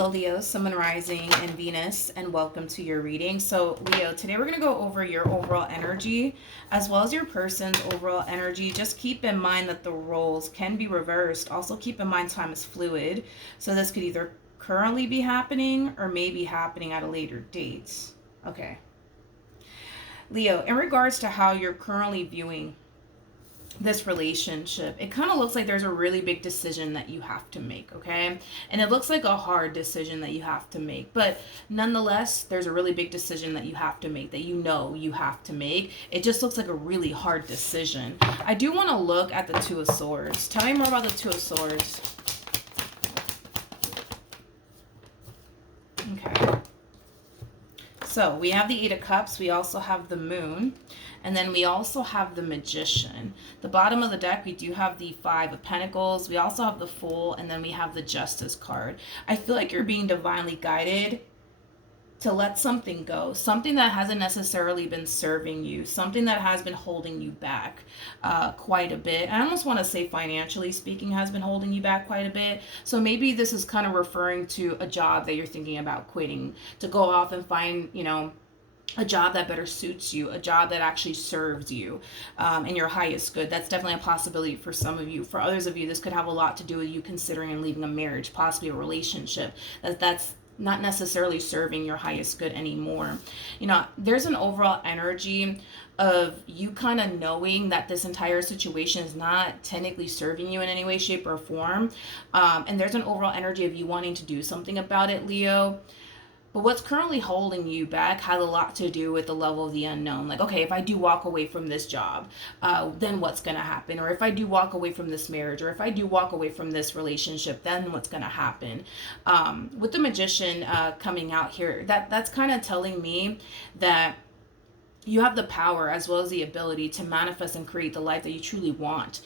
Hello, Leo, Sun, Rising, and Venus, and welcome to your reading. So, Leo, today we're going to go over your overall energy as well as your person's overall energy. Just keep in mind that the roles can be reversed. Also, keep in mind time is fluid. So, this could either currently be happening or maybe happening at a later date. Okay. Leo, in regards to how you're currently viewing this relationship, it kind of looks like there's a really big decision that you have to make, okay? And it looks like a hard decision that you have to make, but nonetheless, there's a really big decision that you have to make, that you know you have to make. It just looks like a really hard decision. I do want to look at the Two of Swords. Tell me more about the Two of Swords. Okay. So we have the Eight of Cups. We also have the Moon. And then we also have the Magician. The bottom of the deck, we do have the Five of Pentacles. We also have the Fool, and then we have the Justice card. I feel like you're being divinely guided to let something go. Something that hasn't necessarily been serving you. Something that has been holding you back quite a bit. I almost want to say financially speaking has been holding you back quite a bit. So maybe this is kind of referring to a job that you're thinking about quitting. To go off and find, a job that better suits you, a job that actually serves you and your highest good. That's definitely a possibility for some of you. For others of you, this could have a lot to do with you considering and leaving a marriage, possibly a relationship that's not necessarily serving your highest good anymore. There's an overall energy of you kind of knowing that this entire situation is not technically serving you in any way, shape, or form. And there's an overall energy of you wanting to do something about it, Leo. But what's currently holding you back has a lot to do with the level of the unknown. Like, okay, if I do walk away from this job, then what's going to happen? Or if I do walk away from this marriage, or if I do walk away from this relationship, then what's going to happen? With the Magician coming out here, that's kind of telling me that you have the power as well as the ability to manifest and create the life that you truly want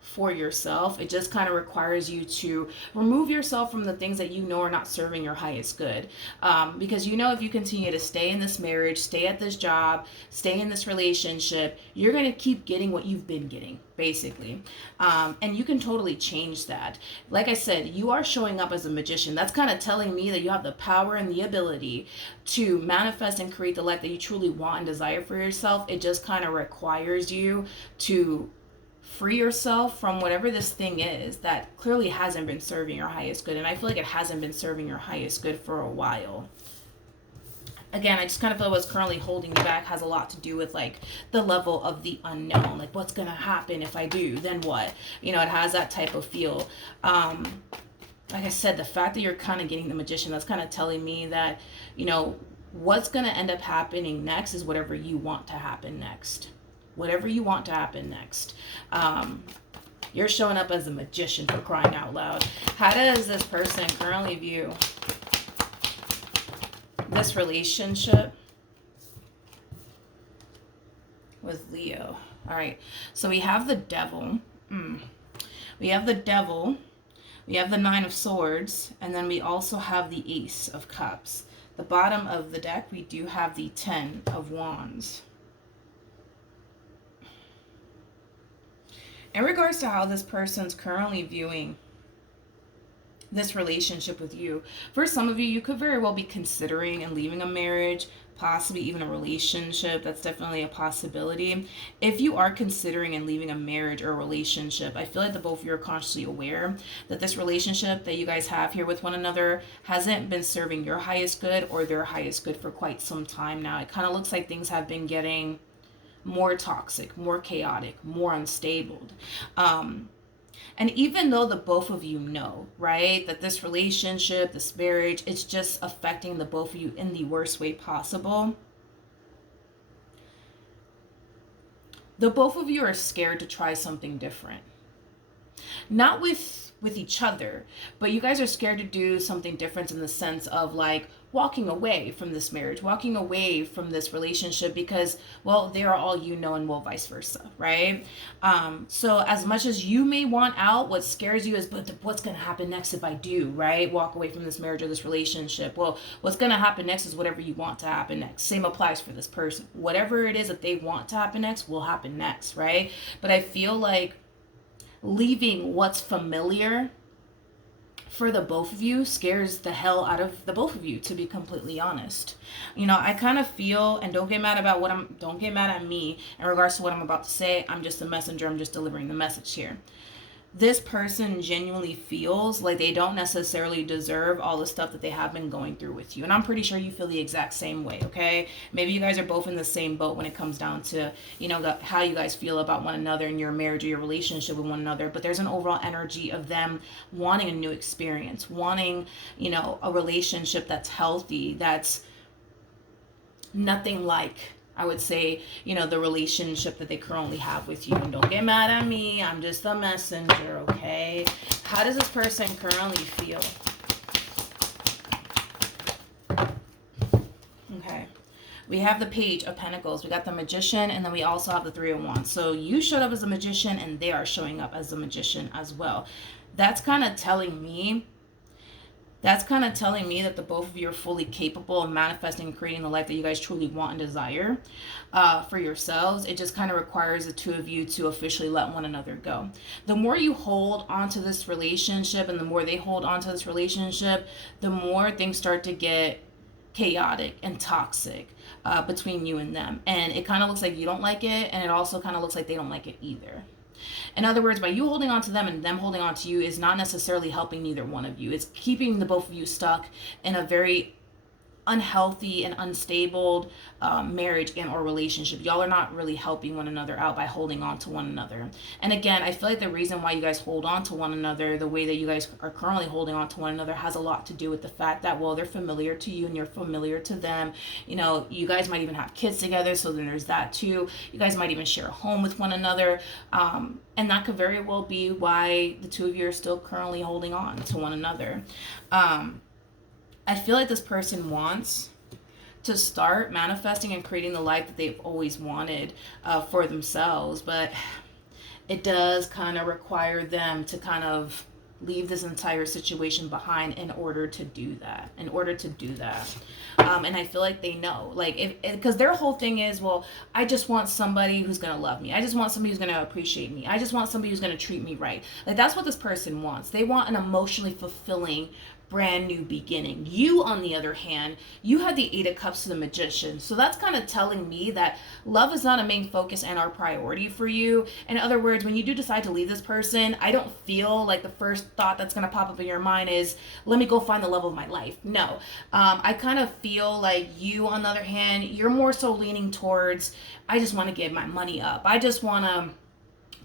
for yourself. It just kind of requires you to remove yourself from the things that you know are not serving your highest good. Because if you continue to stay in this marriage, stay at this job, stay in this relationship, you're going to keep getting what you've been getting, basically. And you can totally change that. Like I said, you are showing up as a magician. That's kind of telling me that you have the power and the ability to manifest and create the life that you truly want and desire for yourself. It just kind of requires you to free yourself from whatever this thing is that clearly hasn't been serving your highest good. And I feel like it hasn't been serving your highest good for a while. Again, I just kind of feel what's currently holding you back has a lot to do with like the level of the unknown. Like, what's going to happen if I do? Then what? It has that type of feel. Like I said, the fact that you're kind of getting the Magician, that's kind of telling me that, what's going to end up happening next is whatever you want to happen next. Whatever you want to happen next. You're showing up as a magician, for crying out loud. How does this person currently view this relationship with Leo? All right, so we have the Devil. We have the Devil. We have the Nine of Swords. And then we also have the Ace of Cups. The bottom of the deck, we do have the Ten of Wands. In regards to how this person's currently viewing this relationship with you, for some of you, you could very well be considering and leaving a marriage, possibly even a relationship. That's definitely a possibility. If you are considering and leaving a marriage or a relationship, I feel like the both of you are consciously aware that this relationship that you guys have here with one another hasn't been serving your highest good or their highest good for quite some time now. It kind of looks like things have been getting more toxic, more chaotic, more unstable. And even though the both of you know, right, that this relationship, this marriage, it's just affecting the both of you in the worst way possible, the both of you are scared to try something different. Not with each other, but you guys are scared to do something different in the sense of like walking away from this marriage, walking away from this relationship because, well, they are all you know and well, vice versa, right? So as much as you may want out, what scares you is, but what's going to happen next if I do, right? Walk away from this marriage or this relationship. Well, what's going to happen next is whatever you want to happen next. Same applies for this person. Whatever it is that they want to happen next will happen next, right? But I feel like leaving what's familiar for the both of you scares the hell out of the both of you, to be completely honest. You know, I kind of feel, and don't get mad about don't get mad at me in regards to what I'm about to say. I'm just a messenger. I'm just delivering the message here. This person genuinely feels like they don't necessarily deserve all the stuff that they have been going through with you. And I'm pretty sure you feel the exact same way, okay? Maybe you guys are both in the same boat when it comes down to, you know, how you guys feel about one another in your marriage or your relationship with one another. But there's an overall energy of them wanting a new experience, wanting, you know, a relationship that's healthy, that's nothing like, I would say, you know, the relationship that they currently have with you. And don't get mad at me. I'm just a messenger, okay? How does this person currently feel? Okay. We have the Page of Pentacles. We got the Magician, and then we also have the Three of Wands. So you showed up as a magician, and they are showing up as a magician as well. That's kind of telling me that the both of you are fully capable of manifesting and creating the life that you guys truly want and desire for yourselves. It just kind of requires the two of you to officially let one another go. The more you hold onto this relationship and the more they hold onto this relationship, the more things start to get chaotic and toxic between you and them. And it kind of looks like you don't like it, and it also kind of looks like they don't like it either. In other words, by you holding on to them and them holding on to you is not necessarily helping neither one of you. It's keeping the both of you stuck in a very unhealthy and unstable marriage and or relationship. Y'all are not really helping one another out by holding on to one another. And again, I feel like the reason why you guys hold on to one another the way that you guys are currently holding on to one another has a lot to do with the fact that, well, they're familiar to you and you're familiar to them. You know, you guys might even have kids together, so then there's that too. You guys might even share a home with one another. And that could very well be why the two of you are still currently holding on to one another. I feel like this person wants to start manifesting and creating the life that they've always wanted for themselves, but it does kind of require them to kind of leave this entire situation behind in order to do that. And I feel like they know, like, because their whole thing is, well, I just want somebody who's going to love me. I just want somebody who's going to appreciate me. I just want somebody who's going to treat me right. Like, that's what this person wants. They want an emotionally fulfilling brand new beginning. You, on the other hand, you had the Eight of Cups to the Magician. So that's kind of telling me that love is not a main focus and our priority for you. In other words, when you do decide to leave this person, I don't feel like the first thought that's going to pop up in your mind is, let me go find the love of my life. No. I kind of feel like you, on the other hand, you're more so leaning towards, I just want to get my money up. I just want to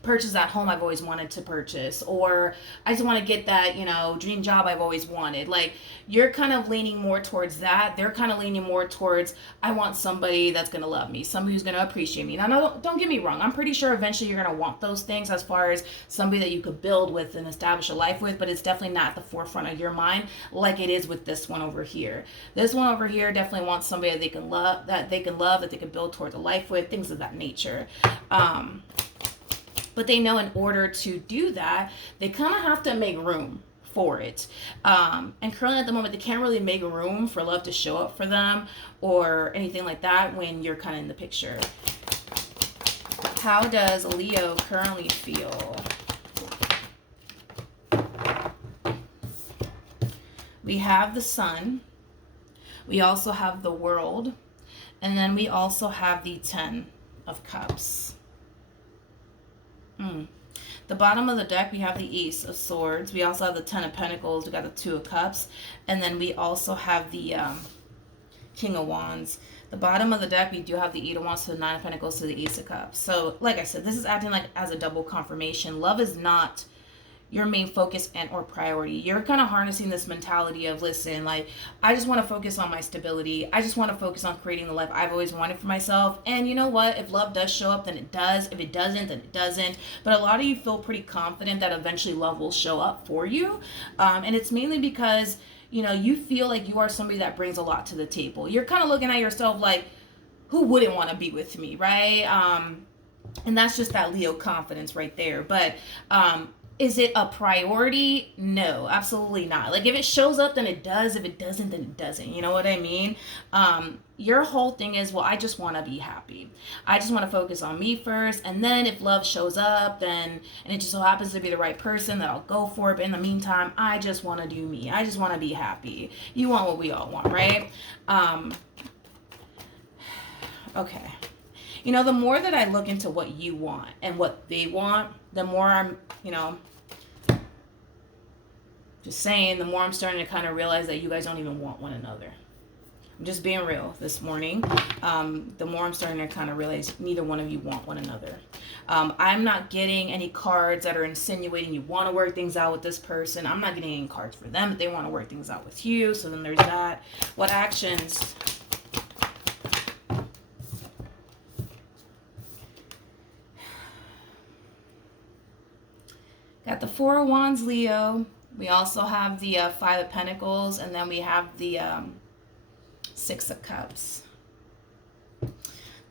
purchase that home I've always wanted to purchase, or I just want to get that, you know, dream job I've always wanted. Like, you're kind of leaning more towards that. They're kind of leaning more towards, I want somebody that's going to love me, somebody who's going to appreciate me. Now, don't get me wrong. I'm pretty sure eventually you're going to want those things as far as somebody that you could build with and establish a life with, but it's definitely not at the forefront of your mind like it is with this one over here. This one over here definitely wants somebody that they can love, that they can build towards a life with, things of that nature. But they know in order to do that, they kind of have to make room for it. And currently at the moment, they can't really make room for love to show up for them or anything like that when you're kind of in the picture. How does Leo currently feel? We have the Sun. We also have the World. And then we also have the Ten of Cups. The bottom of the deck, we have the Ace of Swords. We also have the Ten of Pentacles. We got the Two of Cups. And then we also have the King of Wands. The bottom of the deck, we do have the Eight of Wands to the Nine of Pentacles to the Ace of Cups. So, like I said, this is acting like as a double confirmation. Love is not your main focus and or priority. You're kind of harnessing this mentality of, listen, like, I just want to focus on my stability. I just want to focus on creating the life I've always wanted for myself. And you know what? If love does show up, then it does. If it doesn't, then it doesn't. But a lot of you feel pretty confident that eventually love will show up for you. And it's mainly because, you know, you feel like you are somebody that brings a lot to the table. You're kind of looking at yourself like, who wouldn't want to be with me, right? And that's just that Leo confidence right there. But Is it a priority? No, absolutely not. Like if it shows up, then it does. If it doesn't, then it doesn't. You know what I mean? Your whole thing is, well, I just want to be happy. I just want to focus on me first, and then if love shows up, then and it just so happens to be the right person, that I'll go for it. But in the meantime, I just want to do me. I just want to be happy. You want what we all want, right? Okay. You know, the more that I look into what you want and what they want, the more I'm, just saying, the more I'm starting to kind of realize that you guys don't even want one another. I'm just being real this morning. The more I'm starting to kind of realize neither one of you want one another. I'm not getting any cards that are insinuating you want to work things out with this person. I'm not getting any cards for them, but they want to work things out with you. So then there's that. What actions? Got the Four of Wands, Leo. We also have the Five of Pentacles, and then we have the Six of Cups.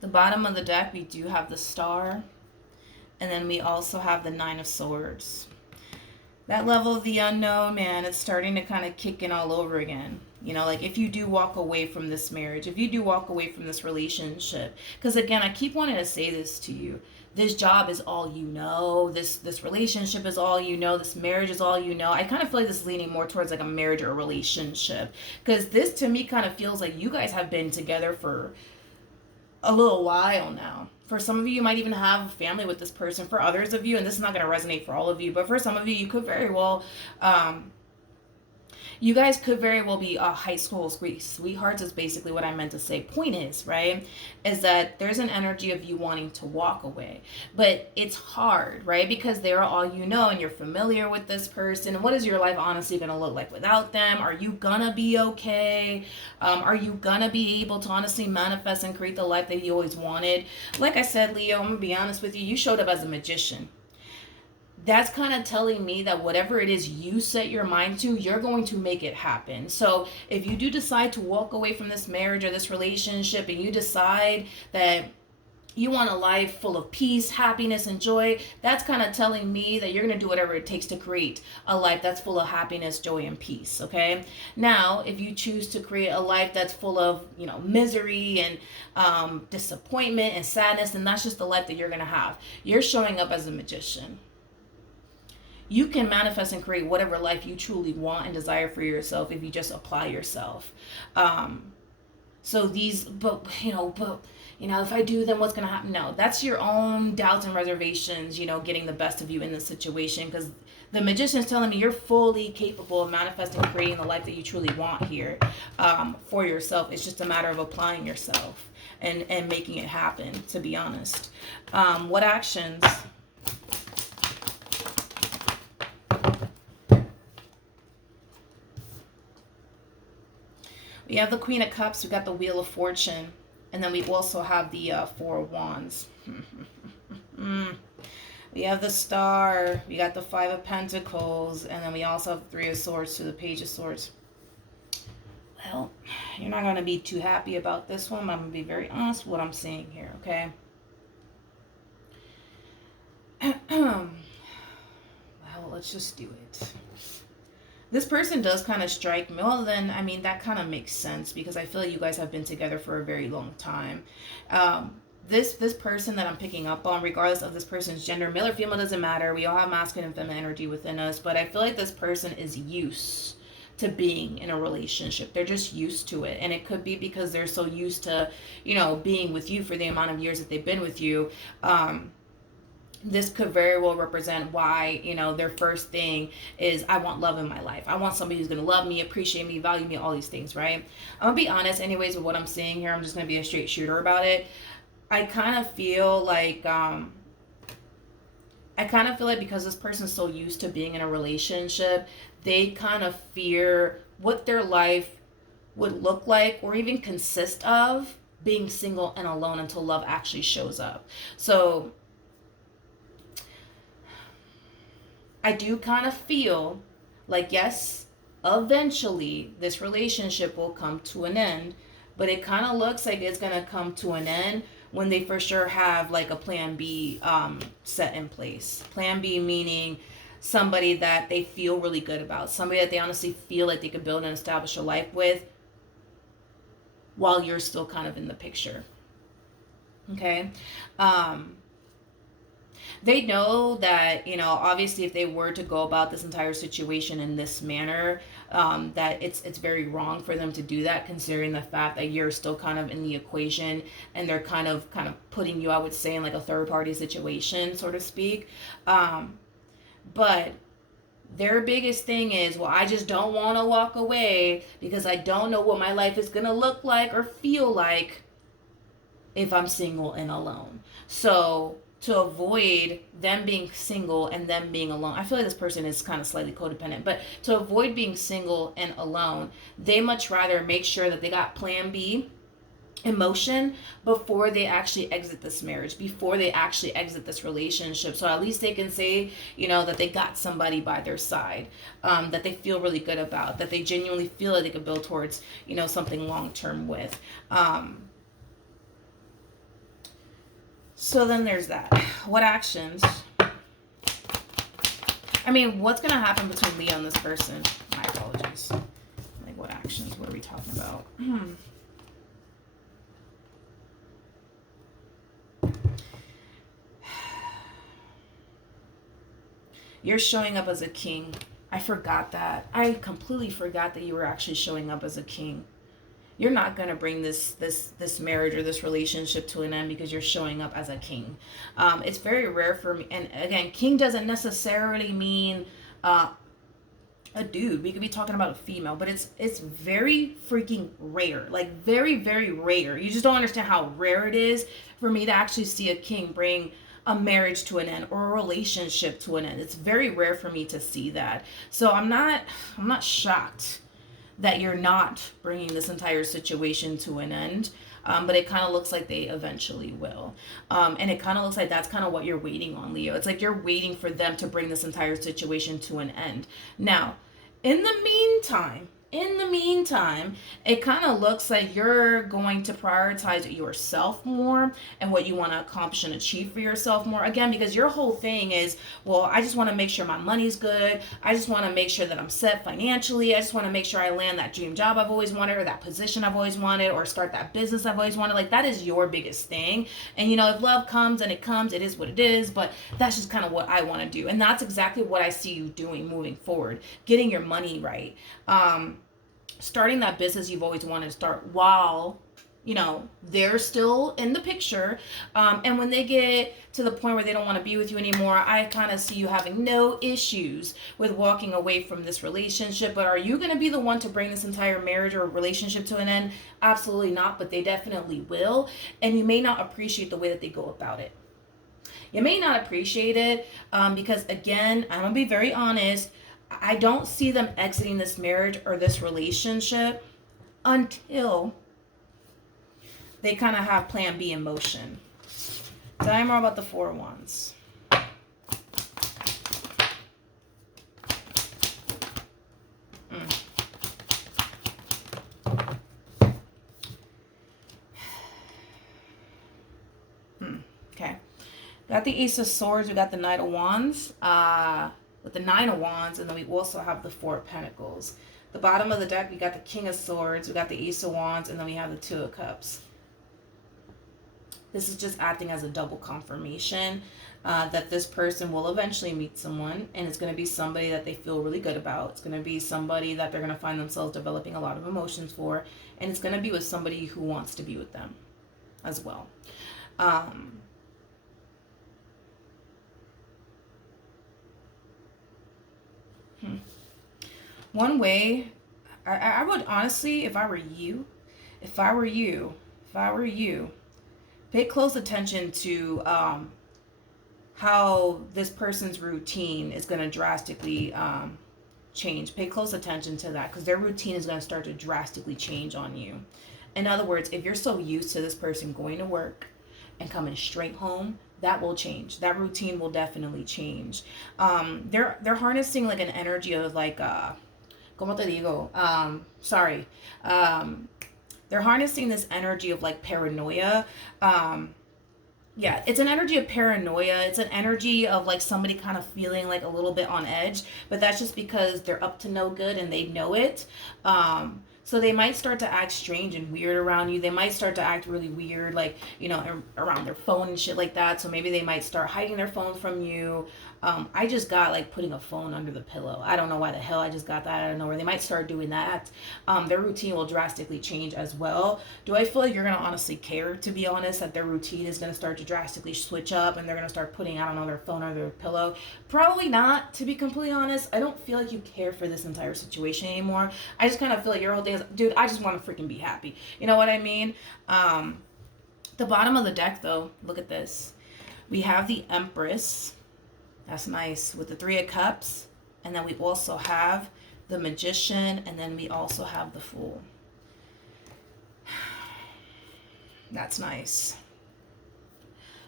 The bottom of the deck, we do have the Star, and then we also have the Nine of Swords. That level of the unknown, man, it's starting to kind of kick in all over again. You know, like if you do walk away from this marriage, if you do walk away from this relationship, because again, I keep wanting to say this to you. This job is all you know. This relationship is all you know. This marriage is all you know. I kind of feel like this is leaning more towards like a marriage or a relationship. Because this to me kind of feels like you guys have been together for a little while now. For some of you, you might even have a family with this person. For others of you, and this is not going to resonate for all of you, but for some of you, you could very well... you guys could very well be high school sweethearts is basically what I meant to say. Point is, right, is that there's an energy of you wanting to walk away. But it's hard, right, because they're all you know and you're familiar with this person. What is your life honestly going to look like without them? Are you going to be okay? Are you going to be able to honestly manifest and create the life that you always wanted? Like I said, Leo, I'm going to be honest with you. You showed up as a magician. That's kind of telling me that whatever it is you set your mind to, you're going to make it happen. So if you do decide to walk away from this marriage or this relationship, and you decide that you want a life full of peace, happiness, and joy, that's kind of telling me that you're going to do whatever it takes to create a life that's full of happiness, joy, and peace, okay? Now, if you choose to create a life that's full of, misery and disappointment and sadness, then that's just the life that you're going to have. You're showing up as a magician. You can manifest and create whatever life you truly want and desire for yourself if you just apply yourself. If I do, then what's going to happen? No, that's your own doubts and reservations, getting the best of you in this situation, because the magician is telling me you're fully capable of manifesting and creating the life that you truly want here for yourself. It's just a matter of applying yourself and making it happen, to be honest. What actions... We have the Queen of Cups, we got the Wheel of Fortune, and then we also have the Four of Wands. We have the Star, we got the Five of Pentacles, and then we also have the Three of Swords to the Page of Swords. Well, you're not going to be too happy about this one. I'm going to be very honest with what I'm saying here, okay? Well, let's just do it. This person does kind of strike me. Well, then, that kind of makes sense, because I feel like you guys have been together for a very long time. This person that I'm picking up on, regardless of this person's gender, male or female, doesn't matter. We all have masculine and feminine energy within us, but I feel like this person is used to being in a relationship. They're just used to it, and it could be because they're so used to, being with you for the amount of years that they've been with you. This could very well represent why, their first thing is, I want love in my life. I want somebody who's going to love me, appreciate me, value me, all these things, right? I'm going to be honest anyways with what I'm seeing here. I'm just going to be a straight shooter about it. I kind of feel like because this person's so used to being in a relationship, they kind of fear what their life would look like or even consist of being single and alone until love actually shows up. So I do kind of feel like, yes, eventually this relationship will come to an end, but it kind of looks like it's going to come to an end when they for sure have like a plan B set in place. Plan B meaning somebody that they feel really good about, somebody that they honestly feel like they could build and establish a life with while you're still kind of in the picture. Okay. They know that, you know, obviously if they were to go about this entire situation in this manner, that it's very wrong for them to do that, considering the fact that you're still kind of in the equation, and they're kind of putting you, I would say, in like a third party situation, so to speak. But their biggest thing is, well, I just don't want to walk away because I don't know what my life is going to look like or feel like if I'm single and alone. So to avoid them being single and them being alone, I feel like this person is kind of slightly codependent, but to avoid being single and alone, they much rather make sure that they got plan B emotion before they actually exit this marriage, before they actually exit this relationship. So at least they can say, you know, that they got somebody by their side, that they feel really good about, that they genuinely feel like they could build towards, you know, something long term with. So then there's that. What actions? I mean, what's going to happen between Leo and this person? My apologies. Like, what actions? What are we talking about? You're showing up as a king. I forgot that. I completely forgot that you were actually showing up as a king. You're not going to bring this marriage or this relationship to an end because you're showing up as a king. It's very rare for me. And again, king doesn't necessarily mean a dude. We could be talking about a female, but it's very freaking rare. Like very, very rare. You just don't understand how rare it is for me to actually see a king bring a marriage to an end or a relationship to an end. It's very rare for me to see that. So I'm not shocked that you're not bringing this entire situation to an end. But it kind of looks like they eventually will. And it kind of looks like that's kind of what you're waiting on, Leo. It's like you're waiting for them to bring this entire situation to an end. Now, in the meantime, it kind of looks like you're going to prioritize yourself more and what you want to accomplish and achieve for yourself more. Again, because your whole thing is, well, I just want to make sure my money's good. I just want to make sure that I'm set financially. I just want to make sure I land that dream job I've always wanted, or that position I've always wanted, or start that business I've always wanted. Like, that is your biggest thing. And, you know, if love comes and it comes, it is what it is. But that's just kind of what I want to do. And that's exactly what I see you doing moving forward. Getting your money right. Starting that business you've always wanted to start while, you know, they're still in the picture. And when they get to the point where they don't want to be with you anymore, I kind of see you having no issues with walking away from this relationship. But are you going to be the one to bring this entire marriage or relationship to an end? Absolutely not, but they definitely will. And you may not appreciate the way that they go about it. You may not appreciate it because, again, I'm going to be very honest, I don't see them exiting this marriage or this relationship until they kind of have plan B in motion. Tell me more about the Four of Wands. Okay. Got the Ace of Swords. We got the Knight of Wands. With the Nine of Wands, and then we also have the Four of Pentacles. The bottom of the deck, we got the King of Swords, we got the Ace of Wands, and then we have the Two of Cups. This is just acting as a double confirmation that this person will eventually meet someone, and it's going to be somebody that they feel really good about. It's going to be somebody that they're going to find themselves developing a lot of emotions for, and it's going to be with somebody who wants to be with them as well. One way, I would honestly, if I were you, pay close attention to how this person's routine is going to drastically change. Pay close attention to that, because their routine is going to start to drastically change on you. In other words, if you're so used to this person going to work and coming straight home, that will change. That routine will definitely change. They're harnessing like an energy of like como te digo? They're harnessing this energy of like paranoia. Yeah, it's an energy of paranoia. It's an energy of like somebody kind of feeling like a little bit on edge, but that's just because they're up to no good and they know it. So they might start to act strange and weird around you. They might start to act really weird, like, around their phone and shit like that. So maybe they might start hiding their phone from you. I just got like putting a phone under the pillow. I don't know why the hell I just got that out of nowhere. They might start doing that. Their routine will drastically change as well. Do I feel like you're going to honestly care, to be honest, that their routine is going to start to drastically switch up and they're going to start putting, I don't know, their phone under their pillow? Probably not, to be completely honest. I don't feel like you care for this entire situation anymore. I just kind of feel like your whole day is, dude, I just want to freaking be happy. You know what I mean? The bottom of the deck, though, look at this. We have the Empress. That's nice. With the Three of Cups. And then we also have the Magician. And then we also have the Fool. That's nice.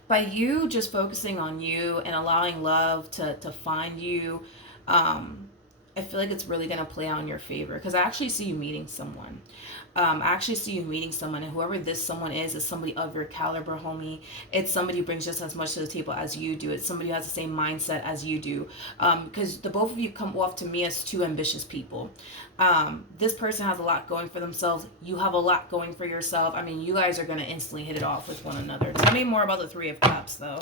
By you just focusing on you and allowing love to find you, I feel like it's really going to play out in your favor, because I actually see you meeting someone. I actually see you meeting someone, and whoever this someone is somebody of your caliber, homie. It's somebody who brings just as much to the table as you do. It's somebody who has the same mindset as you do. Because the both of you come off to me as two ambitious people. This person has a lot going for themselves. You have a lot going for yourself. I mean, you guys are going to instantly hit it off with one another. Tell me more about the Three of Cups, though.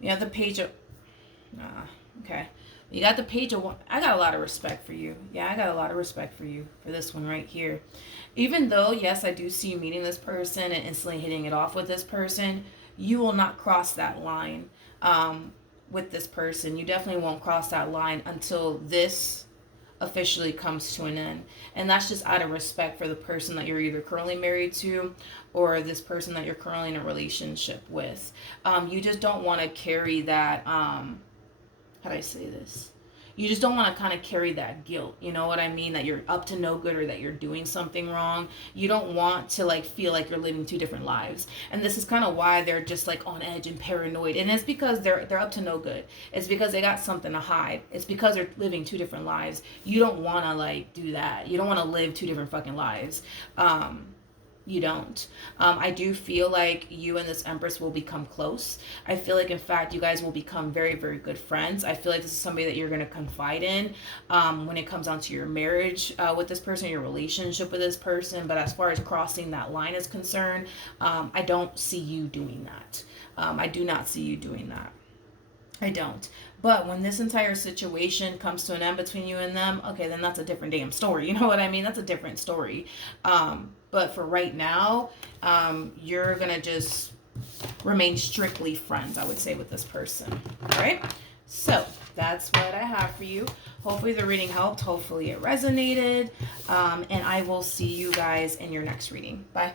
You have the Page of... okay. You got the Page of... I got a lot of respect for you. Yeah, I got a lot of respect for you for this one right here. Even though, yes, I do see you meeting this person and instantly hitting it off with this person, you will not cross that line with this person. You definitely won't cross that line until this officially comes to an end. And that's just out of respect for the person that you're either currently married to or this person that you're currently in a relationship with. You just don't want to carry that, how do I say this? You just don't want to kind of carry that guilt, you know what I mean? That you're up to no good or that you're doing something wrong. You don't want to like feel like you're living two different lives. And this is kind of why they're just like on edge and paranoid. And it's because they're up to no good. It's because they got something to hide. It's because they're living two different lives. You don't want to like do that. You don't want to live two different fucking lives. You don't. I do feel like you and this Empress will become close. I feel like, in fact, you guys will become very, very good friends. I feel like this is somebody that you're going to confide in when it comes down to your marriage with this person, your relationship with this person. But as far as crossing that line is concerned, I don't see you doing that. I do not see you doing that. I don't. But when this entire situation comes to an end between you and them, okay, then that's a different damn story. You know what I mean? That's a different story. But for right now, you're going to just remain strictly friends, I would say, with this person. All right? So that's what I have for you. Hopefully the reading helped. Hopefully it resonated. And I will see you guys in your next reading. Bye.